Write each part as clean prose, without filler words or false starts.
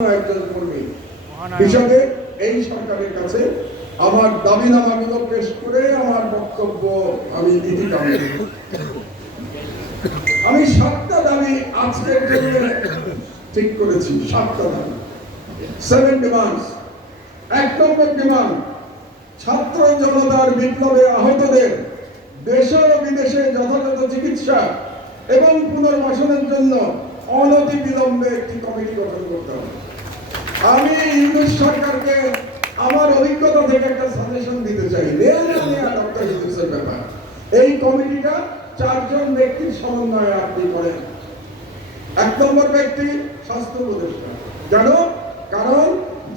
একজন কর্মী হিসাবে এই সরকারের কাছে আমার দাবিনামাগুলো পেশ করে আমার বক্তব্য আমি দিতে চাই। আমি 7টা দাবি আজকের জন্য ঠিক করেছি। 7টা দাবি, 7 ডিমান্ডস। 1 নম্বর ডিমান্ড, ছাত্র জনতার বিপ্লবে আহতদের দেশে ও বিদেশে যথাযথ চিকিৎসা এবং পুনর্বাসনের জন্য অনতিবিলম্বে একটি কমিটি গঠন করতে হবে। আমি ইউনূস সরকারকে আমার অভিজ্ঞতা থেকে একটা সাজেশন দিতে চাই। ডক্টর ইউনূসের ব্যাপার এই কমিটিটা 4 জন ব্যক্তির সমন্বয়ে আপনি করেন। 1 নম্বর ব্যক্তি স্বাস্থ্য উপদেষ্টা। কেন? কারণ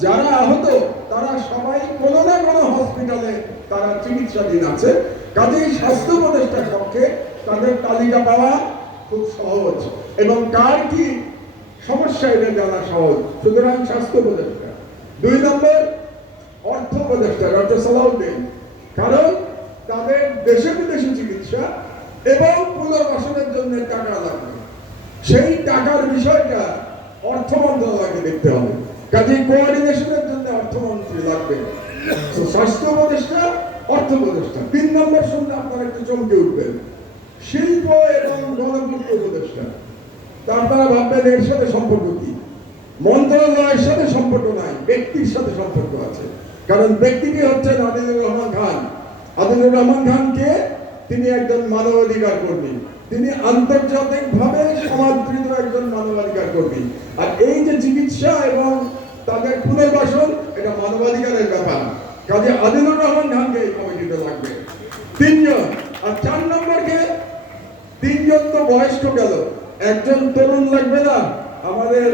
যারা আহত তারা সবাই কোনো না কোনো হসপিটালে তারা চিকিৎসাধীন আছে। কাজেই স্বাস্থ্য উপদেষ্টার পক্ষে তাদের তালিকা পাওয়া খুব সহজ এবং কার কি সমস্যা এটা জানা সহজ। সুতরাং স্বাস্থ্য উপদেষ্টা। 2 নম্বর অর্থ উপদেষ্টা ডক্টর সালাউদ্দিন। কারণ তাদের দেশে বিদেশে চিকিৎসা এবং পুনর্বাসনের জন্য টাকা লাগবে। সেই টাকার বিষয়টা অর্থ মন্ত্রণালয়কে দেখতে হবে। কাজে কোঅর্ডিনেশনের জন্য অর্থমন্ত্রী লাগবে। স্বাস্থ্য উপদেষ্টা, অর্থ উপদেষ্টা। 3 নম্বর শুনলে আপনারা একটু চমকে উঠবেন, শিল্প এবং গণপূর্ত উপদেষ্টা। আপনারা ভাববেন এর সাথে সম্পর্ক কি? মন্ত্রণালয়ের সাথে সম্পর্ক নাই, ব্যক্তির সাথে সম্পর্ক আছে। কারণ ব্যক্তিটি হচ্ছেন আদিলুর রহমান খান। আদিলুর রহমান খানকে তিনি একজন মানবাধিকার কর্মী, তিনি আন্তর্জাতিকভাবে সমাদৃত একজন মানবাধিকার কর্মী। আর এই যে চিকিৎসা এবং তাদের পুনর্বাসন, এটা মানবাধিকারের ব্যাপার। কাজে আদিলুর রহমান খানকে এই কমিটিতে লাগবে 3 জন। আর 4 নম্বরকে 3 জন তো বয়স্ক গেল, একজন তরুণ লাগবে না? আমাদের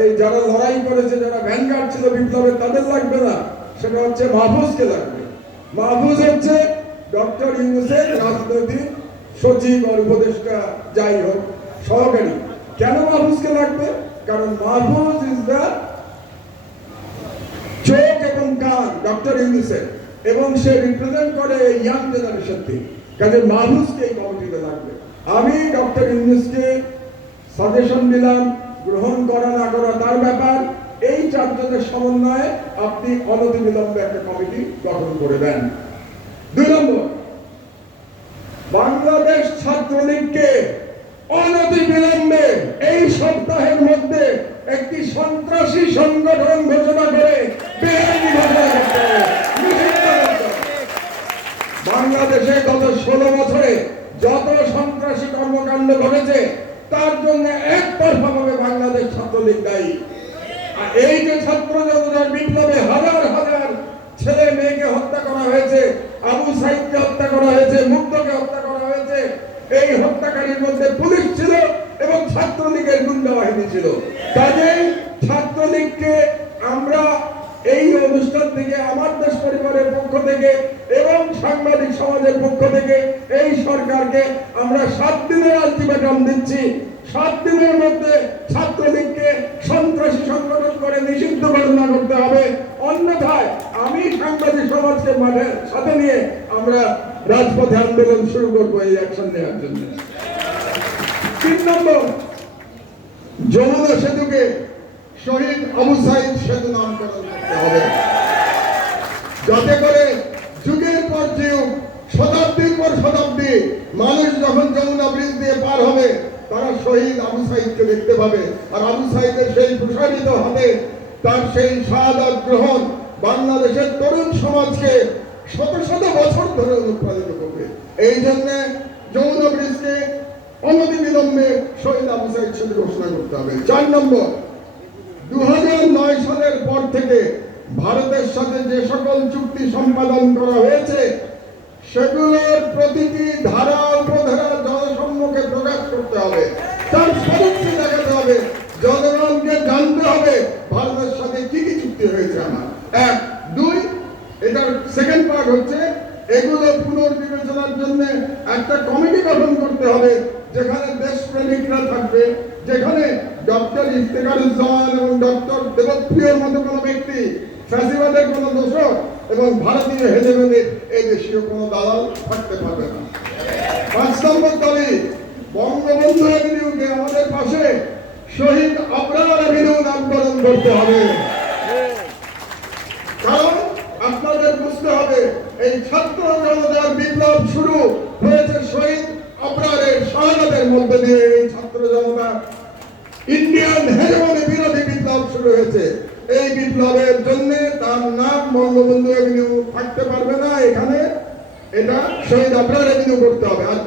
এই যারা লড়াই করেছে, যারা ভ্যানগার্ড ছিল বিপ্লবের, তাদের লাগবে না? সেটা হচ্ছে মাহফুজকে লাগবে। মাহফুজ হচ্ছে ডক্টর ইউনূসের রাজনৈতিক সচিব আর উপদেষ্টা, যাই হোক সহকারী। কেন মাহফুজকে লাগবে? কারণ মাহফুজ ইজ দ্য চোখ এবং কান ডক্টর ইউনূসের, এবং সে রিপ্রেজেন্ট করে ইয়াং জেনারেশনকে। কাজে মাহফুজকে এই কমিটিতে লাগবে। আমি ডক্টর ইউনূসকে সাজেশন দিলাম, গ্রহণ করা না করা তার ব্যাপার। এই 4 জনের সমন্বয়ে আপনি অনতিবিলম্বে একটা কমিটি গঠন করে দেন। 2 নম্বর, বাংলাদেশ ছাত্রলীগকে অনতিবিলম্বে এই সপ্তাহের মধ্যে একটি সন্ত্রাসী সংগঠন ঘোষণা করে বাংলাদেশে গত 16 বছরে যত সন্ত্রাসী কর্মকাণ্ড ঘটেছে তার জন্য একতরফাভাবে বাংলাদেশ ছাত্রলীগ দায়ী। আর এই যে ছাত্র জনতার বিপ্লবে হাজার হাজার ছেলে মেয়েকে হত্যা করা হয়েছে, আবু সাইদকে হত্যা করা হয়েছে, মুগ্ধকে হত্যা করা হয়েছে, এই হত্যাকারীর মধ্যে পুলিশ ছিল এবং ছাত্রলীগের গুন্ডা বাহিনী ছিল। কাজেই ছাত্রলীগকে আমরা এই অনুষ্ঠান থেকে, আমার দেশ পরিবারের পক্ষ থেকে এবং সাংবাদিক সমাজের পক্ষ থেকে এই সরকারকে আমরা 7 দিনের আলটিমেটাম দিচ্ছি। 7 দিনের মধ্যে ছাত্রলীগকে সন্ত্রাসী সংগঠন করে নিষিদ্ধ ঘোষণা করতে হবে। অন্যথায় আমি সাংবাদিক সমাজকে মাঠে সাথে নিয়ে আমরা রাজপথে আন্দোলন শুরু করবো এই অ্যাকশন নেওয়ার জন্য। 3 নম্বর, যমুনা সেতুকে শহীদ আবু সাইদ সেতু নামকরণ করতে হবে, যাতে করে যুগের পর যুগ, শতাব্দীর পর শতাব্দী মানুষ যখন যমুনা ব্রিজ দিয়ে পার হবে তারা শহীদ আবু সাইদকে দেখতে পাবে। আর আবু সাইদের সেই প্রসারিত হাতে তার সেই শাহাদাত গ্রহণ বাংলাদেশের তরুণ সমাজকে শত শত বছর ধরে অনুপ্রাণিত করবে। এই জন্য যমুনা ব্রিজকে অনতিবিলম্বে শহীদ আবু সাইদ সেতু ঘোষণা করতে হবে। 4 নম্বর, 2009 সালের পর থেকে ভারতের সাথে যে সকল চুক্তি সম্পাদন করা হয়েছে সেগুলোর প্রতিটি ধারা উপধারা জনসম্মুখে প্রকাশ করতে হবে, তার স্বরূপটি দেখাতে হবে, জনগণকে জানতে হবে ভারতের সাথে কি কি চুক্তি হয়েছে আমার। 1, 2, এটার সেকেন্ড পার্ট হচ্ছে এগুলো পুনর্বিবেচনার জন্য একটা কমিটি গঠন করতে হবে, যেখানে দেশপ্রেমিকরা থাকবে, যেখানে ডক্টর ইফতেখারুজ্জামান এবং ডক্টর দেবপ্রিয়র মতো কোনো ব্যক্তি, ফ্যাসিবাদের কোনো দোষক এবং ভারতীয় হেজেমনির এই দেশীয় কোনো দালাল থাকতে পারবে না। 5 নম্বর দাবি, বঙ্গবন্ধু এভিনিউকে আমাদের পাশে শহীদ আবরার এভিনিউ নামকরণ করতে হবে। কারণ আপনাদের বুঝতে হবে এই ছাত্র জনতার বিপ্লব শুরু হয়েছে শহীদ আবরারের শাহাদাতের মধ্যে দিয়ে। এই ছাত্র জনতা ইন্ডিয়ান হেজমনি বিরোধী বিপ্লব শুরু হয়েছে। এই বিপ্লবের জন্য তার নাম বঙ্গবন্ধু এভিনিউ থাকতে পারবে না, এখানে এটা শহীদ আবরার এভিনিউ করতে হবে। আর